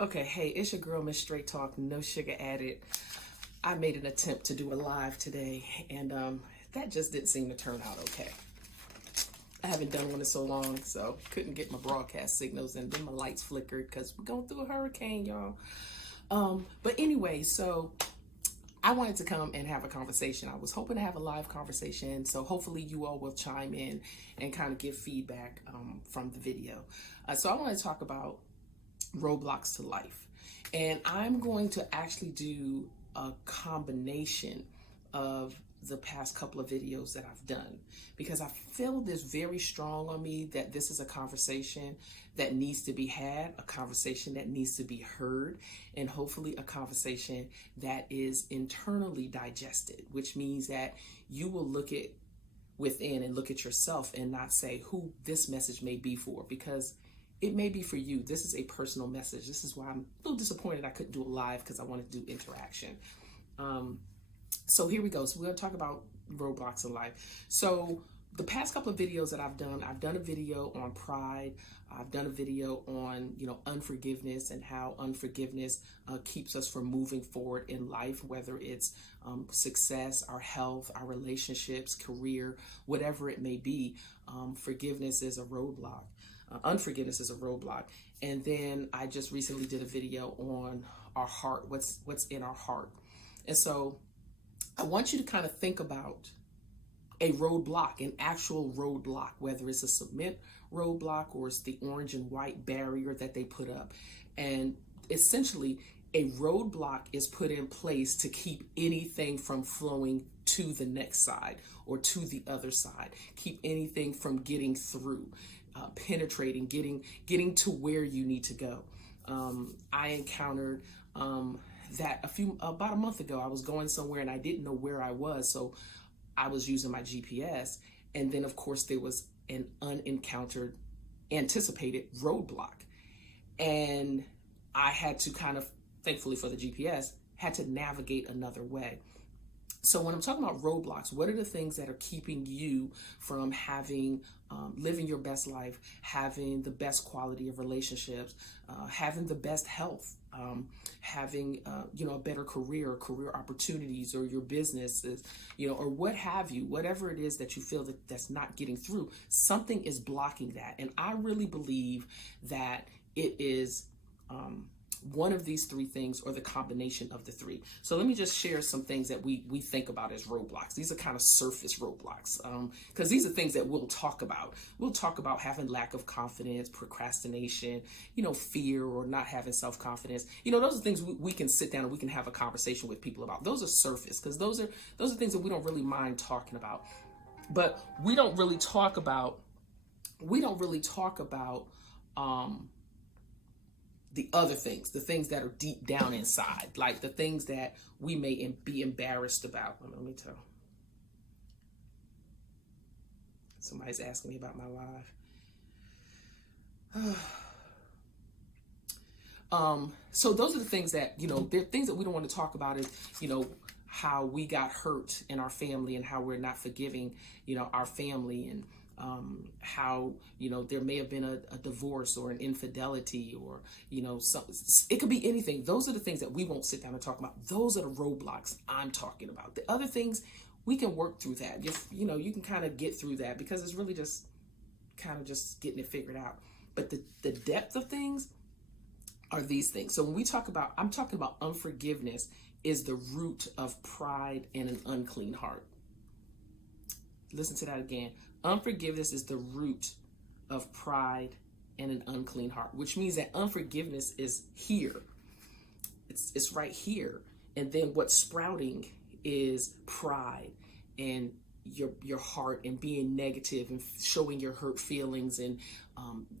Okay, hey, it's your girl, Miss Straight Talk, no sugar added. I made an attempt to do a live today, and that just didn't seem to turn out okay. I haven't done one in so long, so couldn't get my broadcast signals, and then my lights flickered because we're going through a hurricane, y'all. But anyway, so I wanted to come and have a conversation. I was hoping to have a live conversation, so hopefully you all will chime in and kind of give feedback from the video. So I want to talk about roadblocks to life. And I'm going to actually do a combination of the past couple of videos that I've done because I feel this very strong on me that this is a conversation that needs to be had, a conversation that needs to be heard, and hopefully a conversation that is internally digested, which means that you will look at within and look at yourself and not say who this message may be for, because it may be for you. This is a personal message. This is why I'm a little disappointed I couldn't do it live, because I wanted to do interaction. So here we go. So we're going to talk about roadblocks in life. So the past couple of videos that I've done a video on pride. I've done a video on, unforgiveness and how unforgiveness keeps us from moving forward in life, whether it's success, our health, our relationships, career, whatever it may be. Forgiveness is a roadblock. Unforgiveness is a roadblock. And then I just recently did a video on our heart, what's in our heart. And so I want you to kind of think about a roadblock, an actual roadblock, whether it's a cement roadblock or it's the orange and white barrier that they put up. And essentially, a roadblock is put in place to keep anything from flowing to the next side or to the other side, keep anything from getting through. Penetrating, getting to where you need to go. I encountered that about a month ago. I was going somewhere and I didn't know where I was, so I was using my GPS, and then of course there was an anticipated roadblock, and I had to kind of, thankfully for the GPS, had to navigate another way. So when I'm talking about roadblocks, what are the things that are keeping you from having, living your best life, having the best quality of relationships, having the best health, having, a better career opportunities, or your businesses, or what have you, whatever it is that you feel that's not getting through, something is blocking that. And I really believe that it is, one of these three things, or the combination of the three. So let me just share some things that we think about as roadblocks. These are kind of surface roadblocks, because these are things that we'll talk about. We'll talk about having lack of confidence, procrastination, fear, or not having self-confidence. Those are things we can sit down and we can have a conversation with people about. Those are surface, because those are things that we don't really mind talking about. But we don't really talk about the other things, the things that are deep down inside, like the things that we may be embarrassed about. Let me tell. Somebody's asking me about my live. So those are the things that, they're things that we don't want to talk about, is, how we got hurt in our family and how we're not forgiving, our family, and how, there may have been a divorce or an infidelity, or, it could be anything. Those are the things that we won't sit down and talk about. Those are the roadblocks I'm talking about. The other things, we can work through that. You can kind of get through that, because it's really just kind of just getting it figured out. But the depth of things are these things. So when I'm talking about unforgiveness is the root of pride and an unclean heart. Listen to that again. Unforgiveness is the root of pride and an unclean heart, which means that unforgiveness is here. It's right here. And then what's sprouting is pride and your heart, and being negative and showing your hurt feelings, and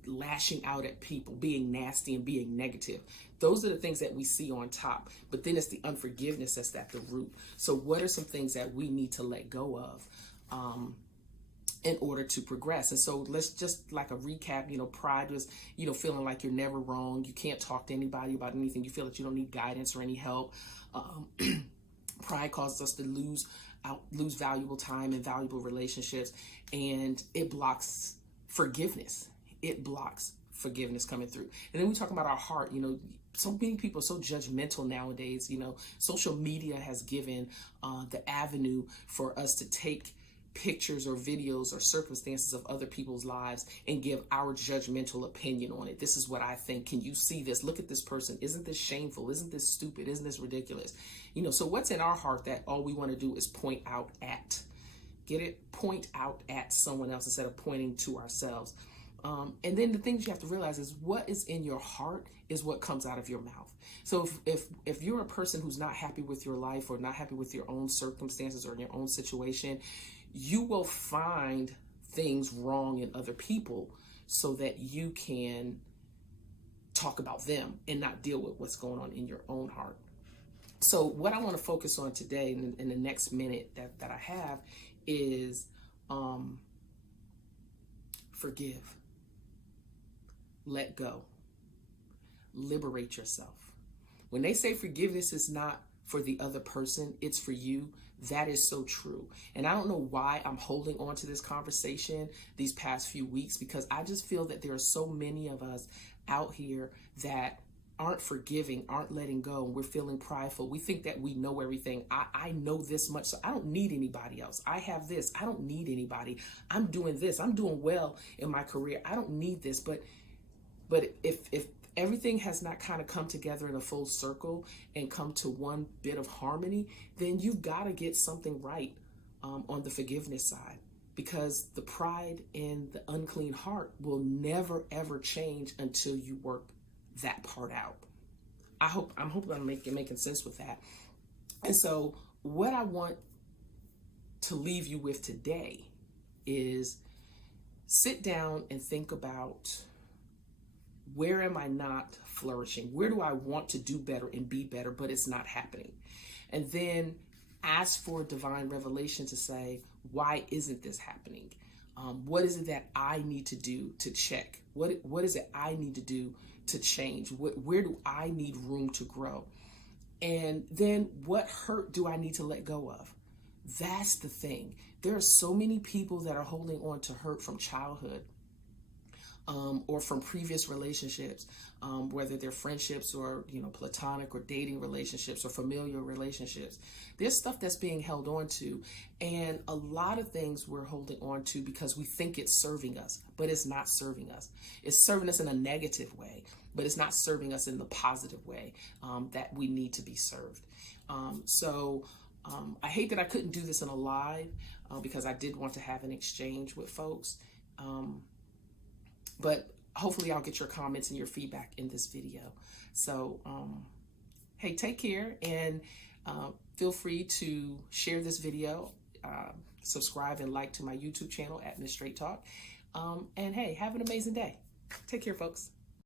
lashing out at people, being nasty and being negative. Those are the things that we see on top. But then it's the unforgiveness that's at the root. So what are some things that we need to let go of in order to progress? And so let's just, like a recap, pride was, feeling like you're never wrong. You can't talk to anybody about anything. You feel that you don't need guidance or any help. Pride causes us to lose valuable time and valuable relationships, and it blocks forgiveness. It blocks forgiveness coming through. And then we talk about our heart. so many people are so judgmental nowadays. You know, social media has given the avenue for us to take pictures or videos or circumstances of other people's lives and give our judgmental opinion on it. This is what I think. Can you see this? Look at this person. Isn't this shameful? Isn't this stupid? Isn't this ridiculous? You know, so what's in our heart that all we want to do is point out at? Get it? Point out at someone else instead of pointing to ourselves. And then the things you have to realize is what is in your heart is what comes out of your mouth. So if you're a person who's not happy with your life or not happy with your own circumstances or in your own situation, you will find things wrong in other people so that you can talk about them and not deal with what's going on in your own heart. So what I want to focus on today in the next minute that I have is forgive, let go, liberate yourself. When they say forgiveness is not for the other person, it's for you, that is so true. And I don't know why I'm holding on to this conversation these past few weeks, because I just feel that there are so many of us out here that aren't forgiving, aren't letting go, and we're feeling prideful. We think that we know everything. I know this much, so I don't need anybody else. I have this. I don't need anybody. I'm doing this. I'm doing well in my career. I don't need this. But if everything has not kind of come together in a full circle and come to one bit of harmony, then you've got to get something right on the forgiveness side, because the pride and the unclean heart will never, ever change until you work that part out. I'm hoping I'm making sense with that. And so what I want to leave you with today is sit down and think about, where am I not flourishing? Where do I want to do better and be better, but it's not happening? And then ask for divine revelation to say, why isn't this happening? What is it that I need to do to check? What is it I need to do to change? Where do I need room to grow? And then what hurt do I need to let go of? That's the thing. There are so many people that are holding on to hurt from childhood, or from previous relationships, whether they're friendships or, platonic or dating relationships or familial relationships. There's stuff that's being held on to, and a lot of things we're holding on to because we think it's serving us, but it's not serving us. It's serving us in a negative way, but it's not serving us in the positive way that we need to be served. So I hate that I couldn't do this in a live because I did want to have an exchange with folks. But hopefully I'll get your comments and your feedback in this video. So, hey, take care, and feel free to share this video, subscribe and like to my YouTube channel at Miss Straight Talk. And hey, have an amazing day. Take care, folks.